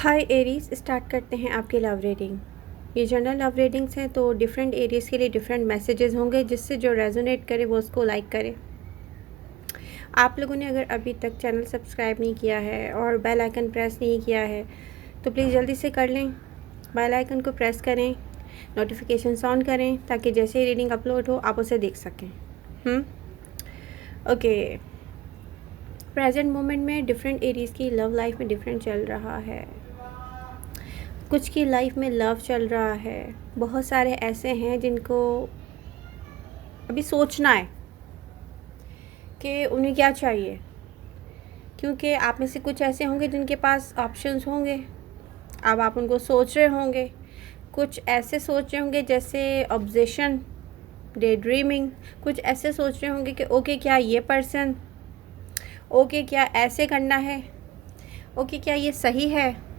हाय Aries, start करते हैं आपकी लव रीडिंग। ये जनरल लव रीडिंग्स हैं, तो डिफरेंट एरीज के लिए डिफरेंट मैसेजेस होंगे, जिससे जो रेजोनेट करे वो उसको लाइक करे। आप लोगों ने अगर अभी तक चैनल सब्सक्राइब नहीं किया है और बेल आइकन प्रेस नहीं किया है तो प्लीज़ जल्दी से कर लें। बेल आइकन को प्रेस करें, नोटिफिकेशन ऑन करें, ताकि जैसे ही रीडिंग अपलोड हो आप उसे देख सकें। ओके, प्रेजेंट मोमेंट में डिफरेंट एरीज की लव लाइफ में डिफरेंट चल रहा है। कुछ की लाइफ में लव चल रहा है, बहुत सारे ऐसे हैं जिनको अभी सोचना है कि उन्हें क्या चाहिए, क्योंकि आप में से कुछ ऐसे होंगे जिनके पास ऑप्शंस होंगे। अब आप उनको सोच रहे होंगे, कुछ ऐसे सोच रहे होंगे जैसे ऑब्जेशन, डे ड्रीमिंग। कुछ ऐसे सोच रहे होंगे कि ओके क्या ये पर्सन, ओके क्या ऐसे करना है, ओके क्या ये सही है।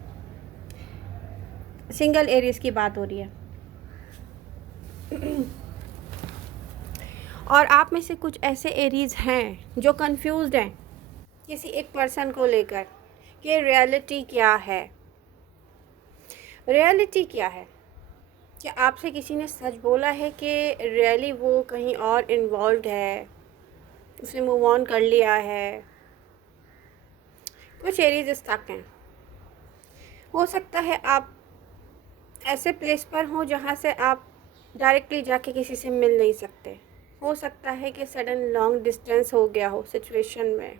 सिंगल एरियस की बात हो रही है। और आप में से कुछ ऐसे एरीज हैं जो कंफ्यूज्ड हैं किसी एक पर्सन को लेकर कि रियलिटी क्या है। रियलिटी क्या है? क्या आपसे किसी ने सच बोला है कि रियली वो कहीं और इन्वॉल्व है, उसने मूव ऑन कर लिया है? कुछ एरीज स्टक हैं। हो सकता है आप ऐसे प्लेस पर हो जहाँ से आप डायरेक्टली जाके किसी से मिल नहीं सकते। हो सकता है कि सडन लॉन्ग डिस्टेंस हो गया हो सिचुएशन में।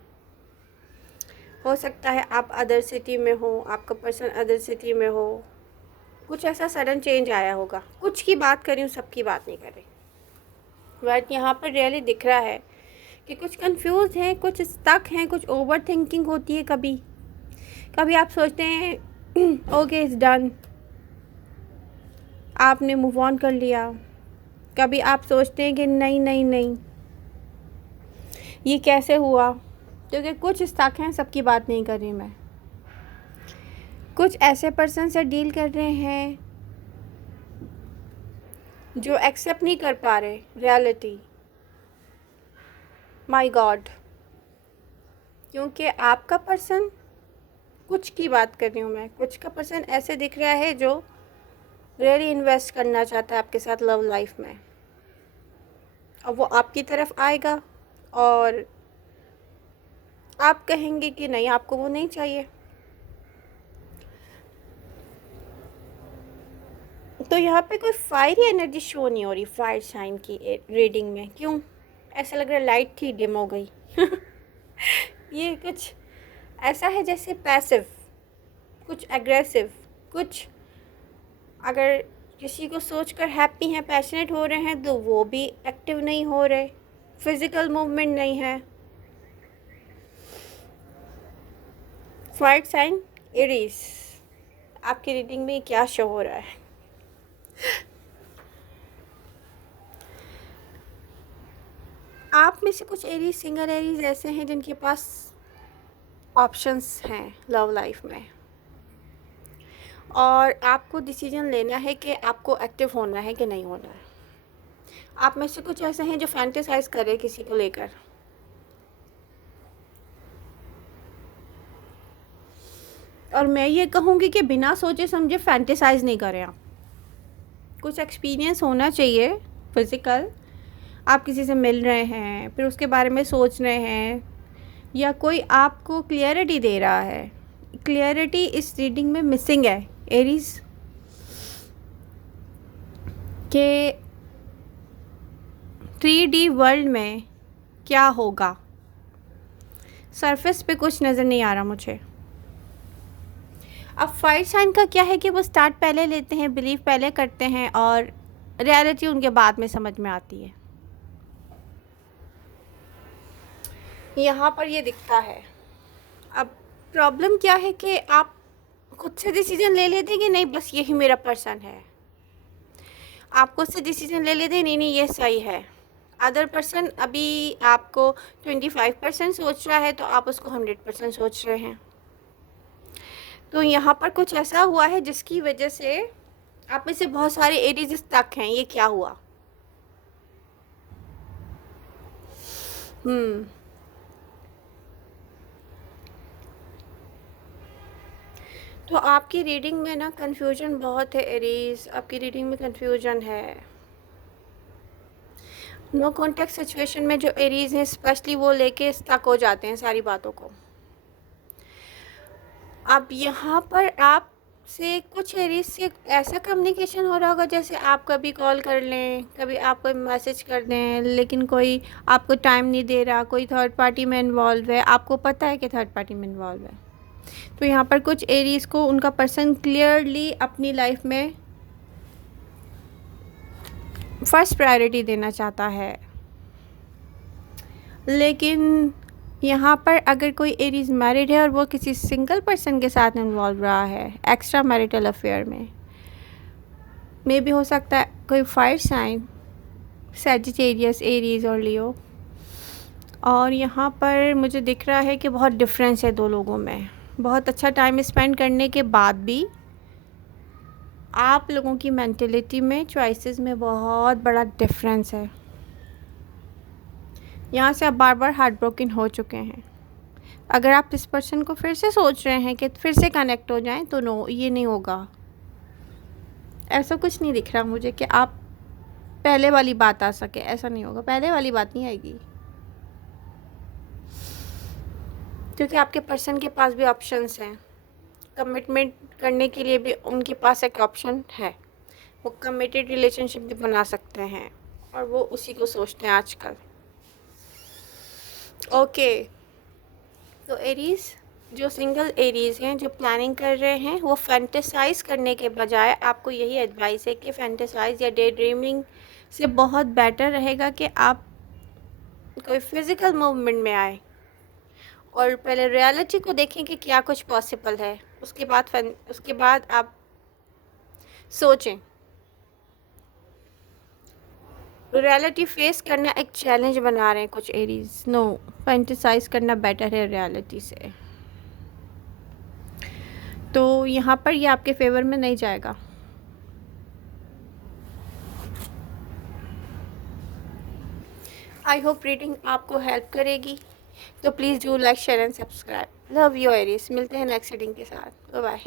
हो सकता है आप अदर सिटी में हो, आपका पर्सन अदर सिटी में हो, कुछ ऐसा सडन चेंज आया होगा। कुछ की बात कर रही हूँ, सबकी बात नहीं कर रही। बट यहाँ पर रियली दिख रहा है कि कुछ कंफ्यूज हैं, कुछ स्टक हैं, कुछ ओवर थिंकिंग होती है। कभी कभी आप सोचते हैं ओके इट्स डन, आपने मूव ऑन कर लिया। कभी आप सोचते हैं कि नहीं नहीं नहीं, ये कैसे हुआ। क्योंकि कुछ स्टक हैं, सबकी बात नहीं कर रही मैं। कुछ ऐसे पर्सन से डील कर रहे हैं जो एक्सेप्ट नहीं कर पा रहे रियलिटी। माय गॉड, क्योंकि आपका पर्सन, कुछ की बात कर रही हूँ मैं, कुछ का पर्सन ऐसे दिख रहा है जो रियली इन्वेस्ट करना चाहता है आपके साथ लव लाइफ में। अब वो आपकी तरफ आएगा और आप कहेंगे कि नहीं, आपको वो नहीं चाहिए। तो यहाँ पे कोई फायरी एनर्जी शो नहीं हो रही फायर साइन की रीडिंग में। क्यों ऐसा लग रहा है? लाइट थी, डिम हो गई। ये कुछ ऐसा है जैसे पैसिव, कुछ एग्रेसिव, कुछ अगर किसी को सोचकर हैप्पी हैं, पैशनेट हो रहे हैं, तो वो भी एक्टिव नहीं हो रहे, फिजिकल मूवमेंट नहीं है। फायर साइन एरीज, आपकी रीडिंग में क्या शो हो रहा है? आप में से कुछ एरीज, सिंगल एरीज ऐसे हैं जिनके पास ऑप्शंस हैं लव लाइफ में, और आपको डिसीजन लेना है कि आपको एक्टिव होना है कि नहीं होना है। आप में से कुछ ऐसे हैं जो फैंटेसाइज कर रहे हैं किसी को लेकर। और मैं ये कहूँगी कि बिना सोचे समझे फैंटेसाइज नहीं करें आप। कुछ एक्सपीरियंस होना चाहिए फिज़िकल। आप किसी से मिल रहे हैं, फिर उसके बारे में सोच रहे हैं, या कोई आपको क्लियरिटी दे रहा है। क्लियरिटी इस रीडिंग में मिसिंग है एरीज के। 3D वर्ल्ड में क्या होगा, सरफेस पे कुछ नज़र नहीं आ रहा मुझे। अब फायर साइन का क्या है कि वो स्टार्ट पहले लेते हैं, बिलीव पहले करते हैं, और रियलिटी उनके बाद में समझ में आती है। यहाँ पर ये दिखता है। अब प्रॉब्लम क्या है कि आप खुद से डिसीजन ले लेते हैं कि नहीं बस यही मेरा पर्सन है। आप खुद से डिसीजन ले लेते हैं नहीं नहीं ये सही है। अदर पर्सन अभी आपको 25% सोच रहा है, तो आप उसको 100% सोच रहे हैं। तो यहाँ पर कुछ ऐसा हुआ है जिसकी वजह से आप में से बहुत सारे एरीज स्टक हैं। ये क्या हुआ? तो आपकी रीडिंग में ना कन्फ्यूजन बहुत है एरीज, आपकी रीडिंग में कन्फ्यूजन है। नो कॉन्टेक्ट सिचुएशन में जो एरीज हैं स्पेशली वो लेके स्टक हो जाते हैं सारी बातों को। अब यहाँ पर आप से कुछ एरीज से ऐसा कम्युनिकेशन हो रहा होगा जैसे आप कभी कॉल कर लें, कभी आप कोई मैसेज कर दें, लेकिन कोई आपको टाइम नहीं दे रहा, कोई थर्ड पार्टी में इन्वॉल्व है, आपको पता है कि थर्ड पार्टी में इन्वॉल्व है। तो यहाँ पर कुछ एरीज को उनका पर्सन क्लियरली अपनी लाइफ में फर्स्ट प्रायोरिटी देना चाहता है। लेकिन यहाँ पर अगर कोई एरीज मैरिड है और वो किसी सिंगल पर्सन के साथ इन्वॉल्व रहा है एक्स्ट्रा मैरिटल अफेयर में, मे भी हो सकता है कोई फायर साइन, सैजिटेरियस, एरीज और लियो। और यहाँ पर मुझे दिख रहा है कि बहुत डिफरेंस है दो लोगों में। बहुत अच्छा टाइम स्पेंड करने के बाद भी आप लोगों की मेंटेलिटी में, चॉइसेस में बहुत बड़ा डिफरेंस है। यहाँ से आप बार बार हार्ट ब्रोकन हो चुके हैं। अगर आप इस पर्सन को फिर से सोच रहे हैं कि फिर से कनेक्ट हो जाएं, तो नो, ये नहीं होगा। ऐसा कुछ नहीं दिख रहा मुझे कि आप पहले वाली बात आ सके, ऐसा नहीं होगा, पहले वाली बात नहीं आएगी। क्योंकि आपके पर्सन के पास भी ऑप्शंस हैं, कमिटमेंट करने के लिए भी उनके पास एक ऑप्शन है। वो कमिटेड रिलेशनशिप भी बना सकते हैं और वो उसी को सोचते हैं आजकल। ओके, तो एरीज, जो सिंगल एरीज हैं जो प्लानिंग कर रहे हैं, वो फैंटेसाइज करने के बजाय आपको यही एडवाइस है कि फैंटेसाइज या डे ड्रीमिंग से बहुत बेटर रहेगा कि आप कोई फिज़िकल मूवमेंट में आए और पहले रियलिटी को देखें कि क्या कुछ पॉसिबल है। उसके बाद आप सोचें। रियलिटी फेस करना एक चैलेंज बना रहे हैं कुछ एरीज। नो, फैंटेसाइज करना बेटर है रियलिटी से। तो यहाँ पर ये आपके फेवर में नहीं जाएगा। आई होप रीडिंग आपको हेल्प करेगी। तो please do like, share and subscribe. Love you Aries. मिलते हैं नेक्स्ट रीडिंग के साथ। Bye bye.